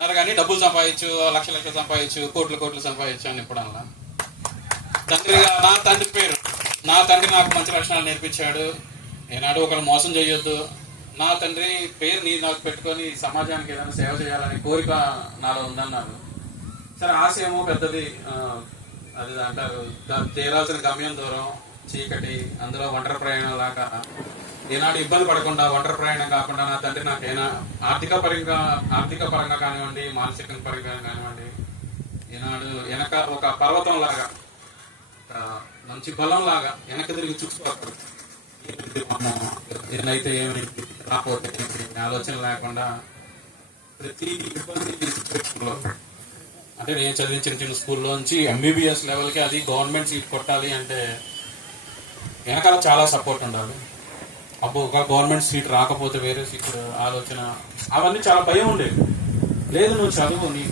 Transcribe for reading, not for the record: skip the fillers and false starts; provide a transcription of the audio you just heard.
కానీ డబ్బులు సంపాదించు, లక్షలు సంపాదించు, కోట్లు సంపాదించు అని ఎప్పుడన్నా. తండ్రిగా నా తండ్రి నాకు మంచి లక్షణాలు నేర్పించాడు. ఏనాడు ఒకరు మోసం చేయొద్దు. నా తండ్రి పేరు నాకు పెట్టుకొని సమాజానికి ఏదైనా సేవ చేయాలని కోరిక నాలో ఉందన్నారు. సరే, ఆశయము పెద్దది, అది అంటారు చేరాల్సిన గమ్యం దూరం, చీకటి, అందులో ఒంటరి ప్రయాణం లాగా ఏనాడు ఇబ్బంది పడకుండా, ఒంటరి ప్రయాణం కాకుండా నా తండ్రి నాకైనా ఆర్థిక పరంగా కానివ్వండి, మానసిక పరంగా కానివ్వండి, ఈనాడు వెనక ఒక పర్వతం లాగా, మంచి బలం లాగా వెనక తిరిగి చూసుకోవాలి. ఏమైతే ఏమైంది, రాకపోతే ఆలోచన లేకుండా ప్రతి ఇబ్బంది అంటే నేను చదివించిన చిన్న స్కూల్లోంచి ఎంబీబీఎస్ లెవెల్కి, అది గవర్నమెంట్ సీట్ కొట్టాలి అంటే వెనకాల చాలా సపోర్ట్ ఉండాలి. అప్పుడు ఒక గవర్నమెంట్ సీట్ రాకపోతే వేరే సీట్ ఆలోచన, అవన్నీ చాలా భయం ఉండేది. లేదు, నువ్వు చదువు, నీ